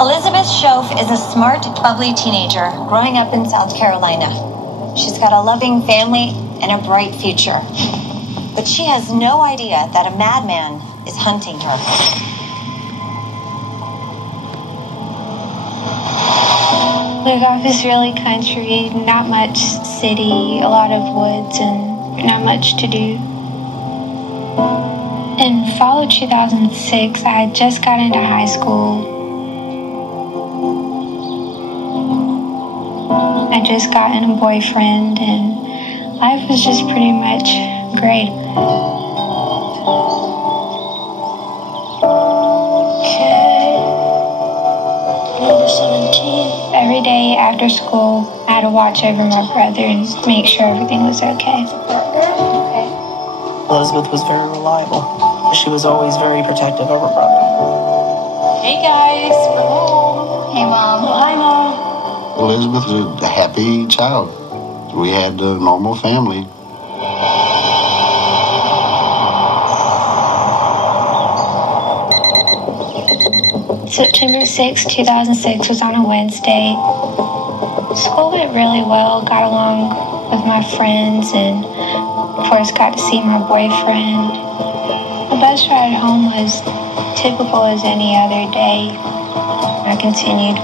Elizabeth Shoaf is a smart, bubbly teenager growing up in South Carolina. She's got a loving family and a bright future. But she has no idea that a madman is hunting her. Live off is really country, not much city, a lot of woods, and not much to do. In fall of 2006, I had just got into high school. I just gotten a boyfriend, and life was just pretty much great. Okay. Number 17. Every day after school, I had to watch over my brother and make sure everything was okay. Elizabeth was very reliable. She was always very protective of her brother. Hey guys, we're home. Hey, Mom. Hi, Mom. Elizabeth was a happy child. We had a normal family. September 6, 2006 was on a Wednesday. School went really well, got along with my friends, and of course got to see my boyfriend. The bus ride home was typical as any other day. I continued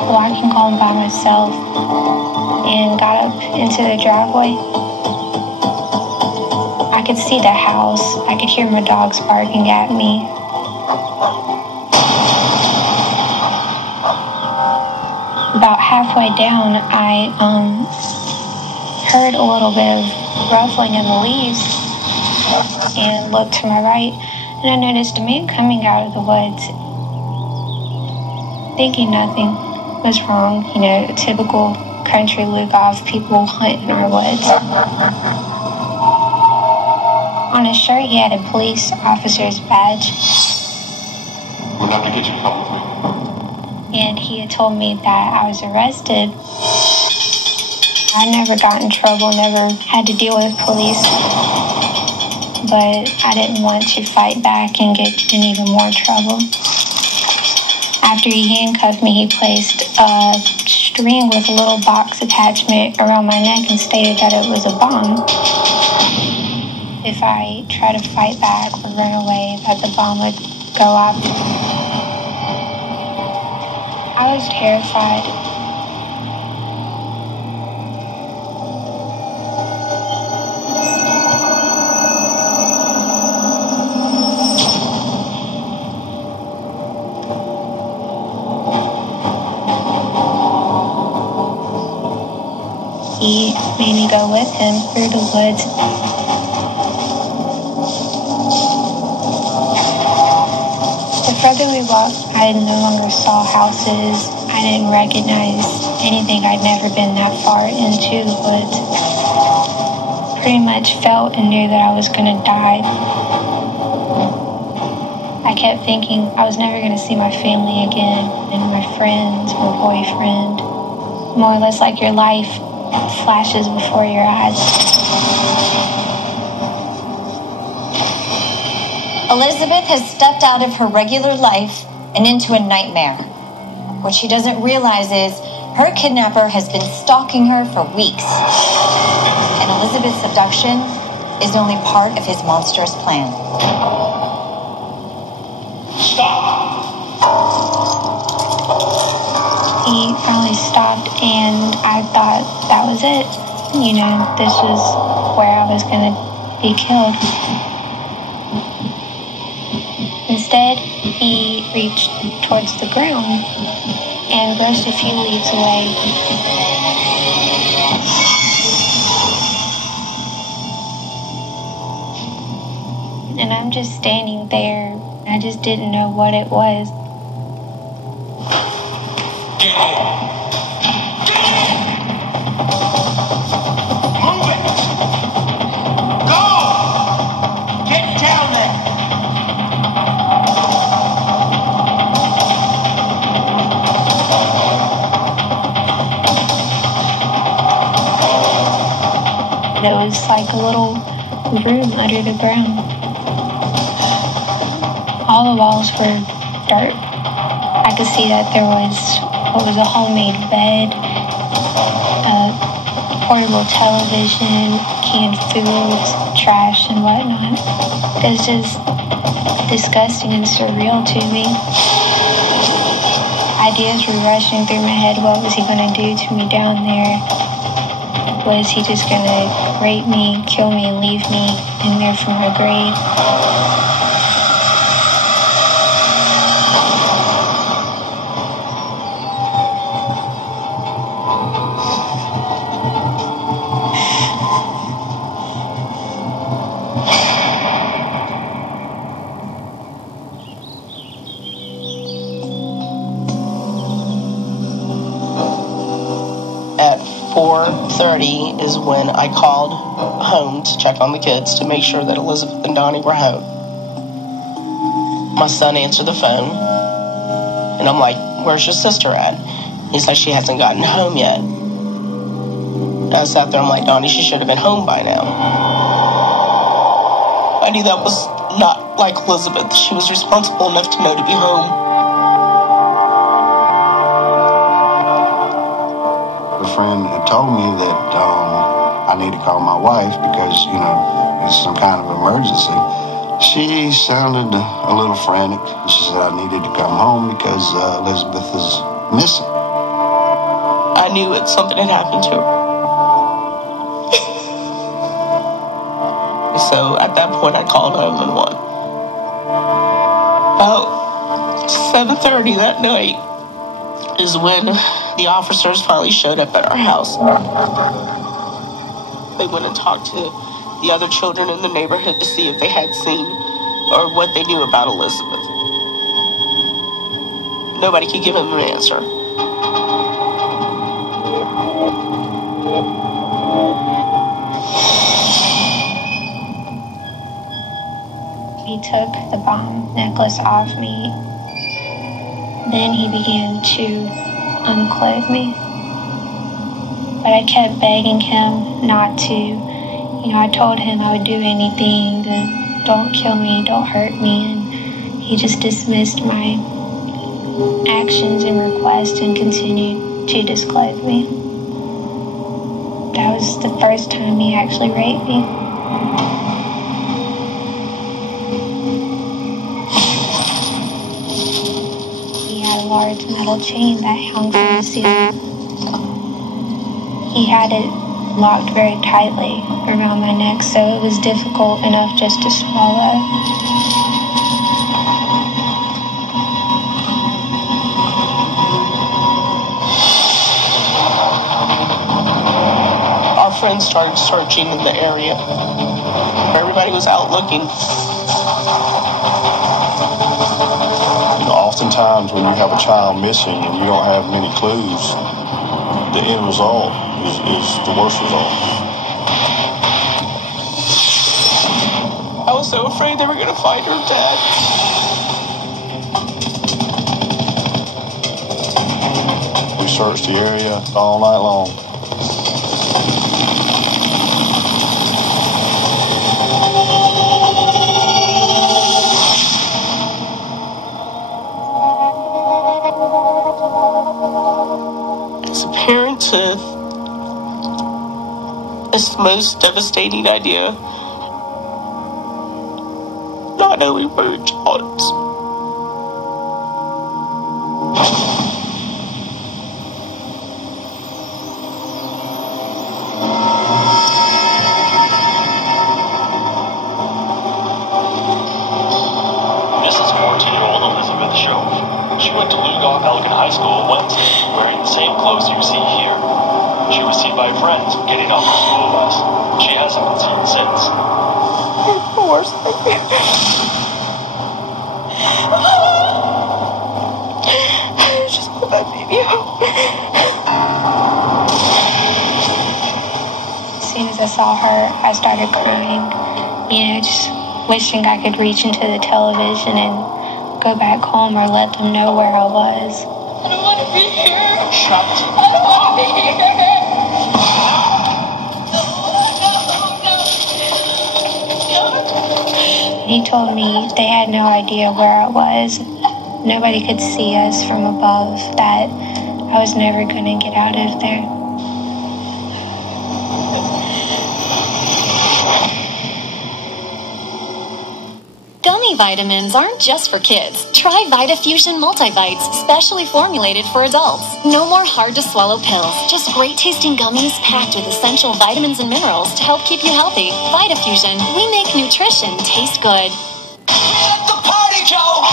walking home by myself and got up into the driveway. I could see the house. I could hear my dogs barking at me. About halfway down, I heard a little bit of ruffling in the leaves and looked to my right, and I noticed a man coming out of the woods. Thinking nothing was wrong, you know, typical country look-off, people hunt in our woods. On his shirt, he had a police officer's badge. We'll have to get you to come with me. And he had told me that I was arrested. I never got in trouble, never had to deal with police, but I didn't want to fight back and get in even more trouble. After he handcuffed me, he placed a string with a little box attachment around my neck and stated that it was a bomb. If I tried to fight back or run away, that the bomb would go off. I was terrified. He made me go with him through the woods. The further we walked, I no longer saw houses. I didn't recognize anything. I'd never been that far into the woods. Pretty much felt and knew that I was going to die. I kept thinking I was never going to see my family again, and my friends, my boyfriend. More or less like your life flashes before your eyes. Elizabeth has stepped out of her regular life and into a nightmare. What she doesn't realize is her kidnapper has been stalking her for weeks. And Elizabeth's abduction is only part of his monstrous plan. He finally stopped, and I thought that was it. You know, this was where I was going to be killed. Instead, he reached towards the ground and brushed a few leaves away. And I'm just standing there. I just didn't know what it was. Get in. Get in. Move it. Go. Get down there. It was like a little room under the ground. All the walls were dirt. I could see that there was what was a homemade bed, a portable television, canned foods, trash, and whatnot. It was just disgusting and surreal to me. Ideas were rushing through my head. What was he going to do to me down there? Was he just going to rape me, kill me, and leave me in there from her grave? At 4:30 is when I called home to check on the kids to make sure that Elizabeth and Donnie were home. My son answered the phone, and I'm like, "Where's your sister at?" He's like, "She hasn't gotten home yet." And I sat there, I'm like, "Donnie, she should have been home by now." I knew that was not like Elizabeth. She was responsible enough to know to be home. A friend had told me that I need to call my wife because, it's some kind of emergency. She sounded a little frantic. She said I needed to come home because Elizabeth is missing. I knew that something had happened to her. So at that point, I called 911. About 7:30 that night is when the officers finally showed up at our house. They went and talked to the other children in the neighborhood to see if they had seen or what they knew about Elizabeth. Nobody could give them an answer. He took the bomb necklace off me. Then he began to unclothe me. But I kept begging him not to. I told him I would do anything, don't kill me, don't hurt me, and he just dismissed my actions and requests and continued to disclothe me. That was the first time he actually raped me. He had a large metal chain that hung from the ceiling. He had it locked very tightly around my neck, so it was difficult enough just to swallow. Our friends started searching in the area. Everybody was out looking. Oftentimes when you have a child missing and you don't have many clues, the end result is the worst result. I was so afraid they were going to find her dead. We searched the area all night long. As a parent, it's the most devastating idea. Not knowing where your child is. This is 14-year-old Elizabeth Shove. She went to Lugoff Elgin High School Wednesday, wearing the same clothes you see here. She was seen by friends getting off the school bus. She hasn't been seen since. The worst thing. Just put that baby out. As soon as I saw her, I started crying. Just wishing I could reach into the television and go back home or let them know where I was. I don't want to be here. Shut. I don't want to be here. He told me they had no idea where I was. nobody could see us from above, that I was never going to get out of there. Gummy vitamins aren't just for kids. Try VitaFusion Multivites, specially formulated for adults. No more hard-to-swallow pills, just great-tasting gummies packed with essential vitamins and minerals to help keep you healthy. VitaFusion, we make nutrition taste good. The Party Joe!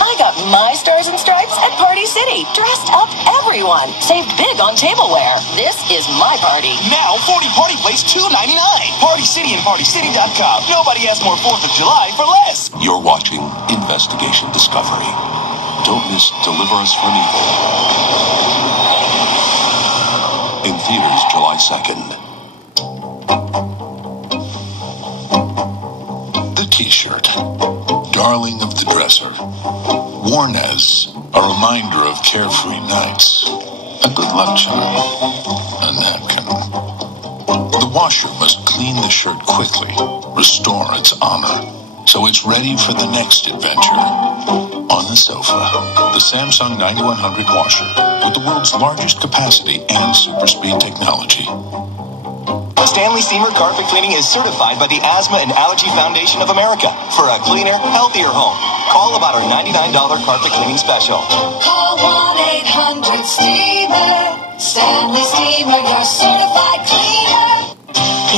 I got my Stars and Stripes at Party City. Dressed up everyone. Saved big on tableware. This is my party. Now 40 party plates, $2.99. Party City and PartyCity.com. Nobody has more 4th of July for less. You're watching Investigation Discovery. Don't miss Deliver Us from Evil. In theaters July 2nd. The T-shirt. Darling of the dresser. Worn as a reminder of carefree nights. A good luck charm. A napkin. The washer must clean the shirt quickly, restore its honor, so it's ready for the next adventure. On the sofa, the Samsung 9100 washer with the world's largest capacity and super speed technology. Stanley Steamer Carpet Cleaning is certified by the Asthma and Allergy Foundation of America for a cleaner, healthier home. Call about our $99 carpet cleaning special. Call 1-800-STEAMER. Stanley Steamer, your certified cleaner.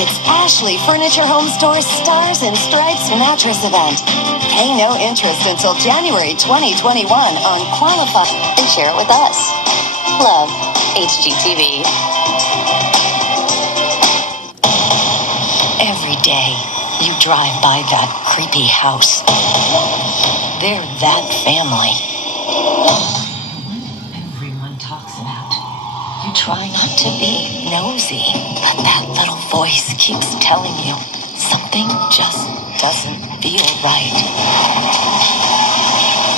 It's Ashley Furniture Home Store's Stars and Stripes mattress event. Pay no interest until January 2021 on Qualify and share it with us. Love, HGTV. Every day, you drive by that creepy house. They're that family. Everyone talks about. You try not to be nosy, but that little voice keeps telling you something just doesn't feel right.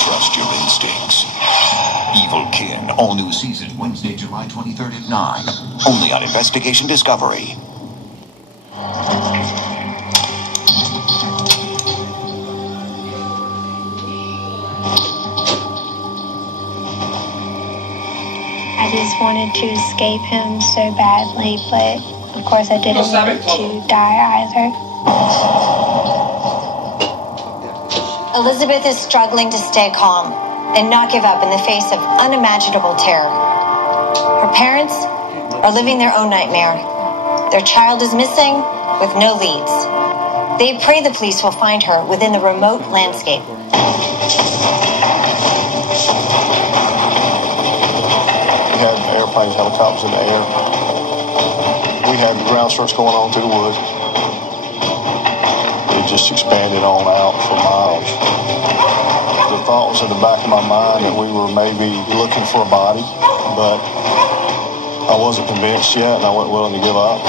Trust your instincts. Evil Kin, all new season, Wednesday, July 23rd at 9. Only on Investigation Discovery. I just wanted to escape him so badly, but of course I didn't want to die either. Elizabeth is struggling to stay calm and not give up in the face of unimaginable terror. Her parents are living their own nightmare. Their child is missing with no leads. They pray the police will find her within the remote landscape. We had airplanes, helicopters in the air. We had ground search going on through the woods. It just expanded on out for miles. The thought was in the back of my mind that we were maybe looking for a body, but I wasn't convinced yet, and I wasn't willing to give up.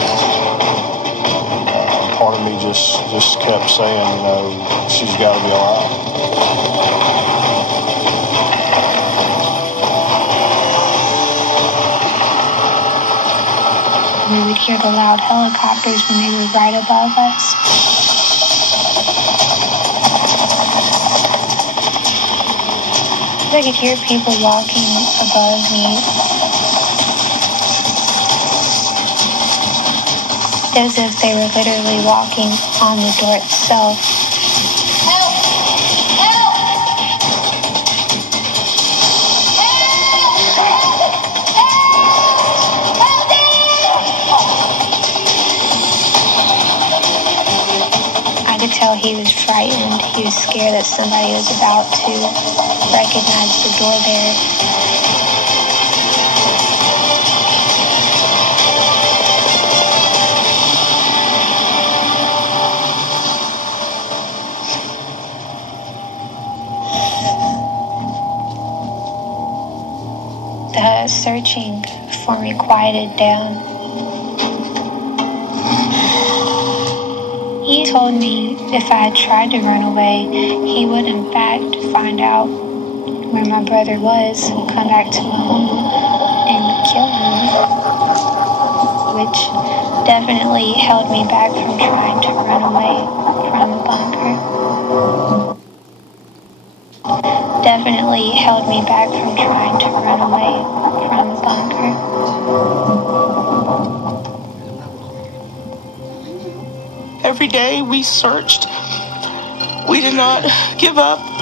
Part of me just kept saying, you know, she's got to be alive. We would hear the loud helicopters when they were right above us. I could hear people walking above me. As if they were literally walking on the door itself. I could tell he was frightened. He was scared that somebody was about to recognize the door there. The searching for me quieted down. He told me if I had tried to run away, he would in fact find out where my brother was, come back to my home, and kill him. Which definitely held me back from trying to run away from the bunker. definitely held me back from trying to run away from the bunker. Every day we searched. We did not give up.